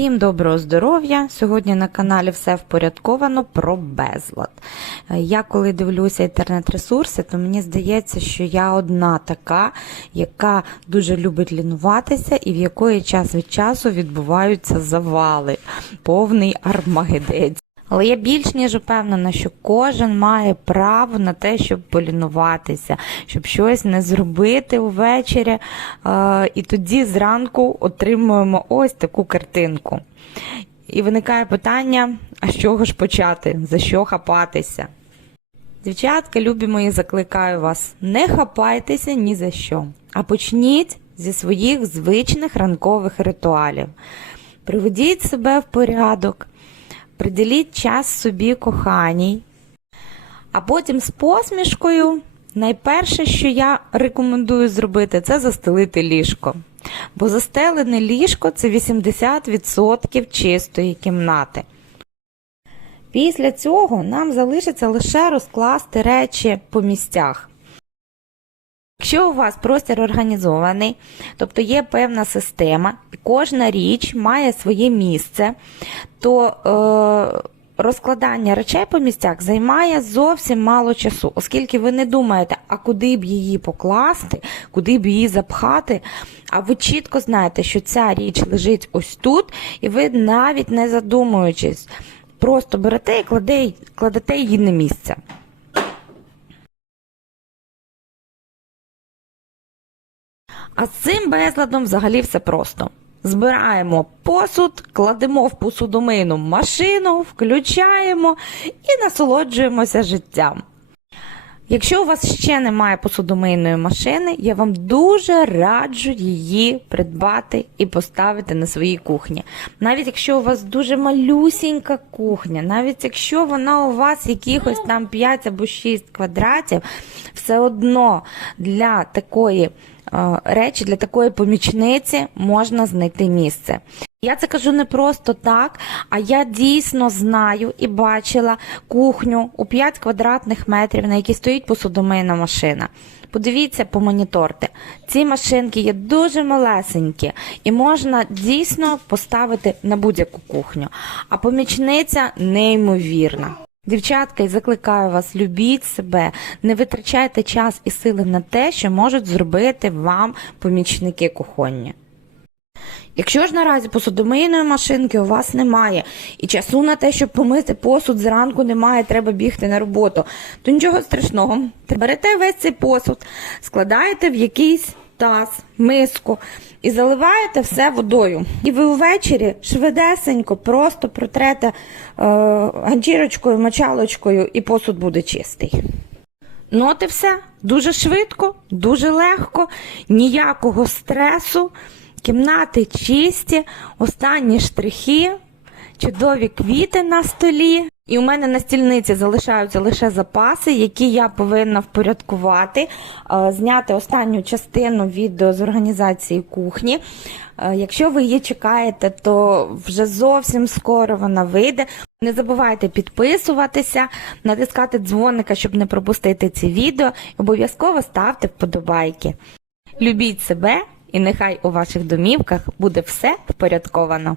Всім доброго здоров'я! Сьогодні на каналі все впорядковано про безлад. Е, Я коли дивлюся інтернет-ресурси, то мені здається, що я одна така, яка дуже любить лінуватися і в якої час від часу відбуваються завали, повний армагедець. Але я більш ніж впевнена, що кожен має право на те, щоб полінуватися, щоб щось не зробити увечері, і тоді зранку отримуємо ось таку картинку. І виникає питання: а з чого ж почати? За що хапатися? Дівчатка, любі мої, закликаю вас, не хапайтеся ні за що, а почніть зі своїх звичних ранкових ритуалів. Приведіть себе в порядок, приділіть час собі коханій, а потім з посмішкою найперше, що я рекомендую зробити, це застелити ліжко. Бо застелене ліжко це 80% чистої кімнати. Після цього нам залишиться лише розкласти речі по місцях. Якщо у вас простір організований, тобто є певна система, і кожна річ має своє місце, то е, розкладання речей по місцях займає зовсім мало часу, оскільки ви не думаєте, а куди б її покласти, куди б її запхати. А ви чітко знаєте, що ця річ лежить ось тут, і ви навіть не задумуючись, просто берете і кладете її на місце. А з цим безладом взагалі все просто. Збираємо посуд, кладемо в посудомийну машину, включаємо і насолоджуємося життям. Якщо у вас ще немає посудомийної машини, я вам дуже раджу її придбати і поставити на своїй кухні. Навіть якщо у вас дуже малюсінька кухня, навіть якщо вона у вас якихось там 5 або 6 квадратів, все одно для такої е, речі, для такої помічниці можна знайти місце. Я це кажу не просто так, а я дійсно знаю і бачила кухню у 5 квадратних метрів, на якій стоїть посудомийна машина. Подивіться, помоніторте. Ці машинки є дуже малесенькі і можна дійсно поставити на будь-яку кухню. А помічниця неймовірна. Дівчатка, і закликаю вас, любіть себе, не витрачайте час і сили на те, що можуть зробити вам помічники кухонні. Якщо ж наразі посудомийної машинки у вас немає, і часу на те, щоб помити посуд зранку немає, треба бігти на роботу, то нічого страшного. Берете весь цей посуд, складаєте в якийсь таз, миску і заливаєте все водою. І ви ввечері швидесенько просто протрете е, ганчірочкою, мочалочкою, і посуд буде чистий. Ну, от і все. Дуже швидко, дуже легко, ніякого стресу, кімнати чисті, останні штрихи, чудові квіти на столі. І у мене на стільниці залишаються лише запаси, які я повинна впорядкувати, е, зняти останню частину відео з організації кухні. Е, Якщо ви її чекаєте, то вже зовсім скоро вона вийде. Не забувайте підписуватися, натискати дзвоника, щоб не пропустити ці відео. Обов'язково ставте вподобайки. Любіть себе, і нехай у ваших домівках буде все впорядковано.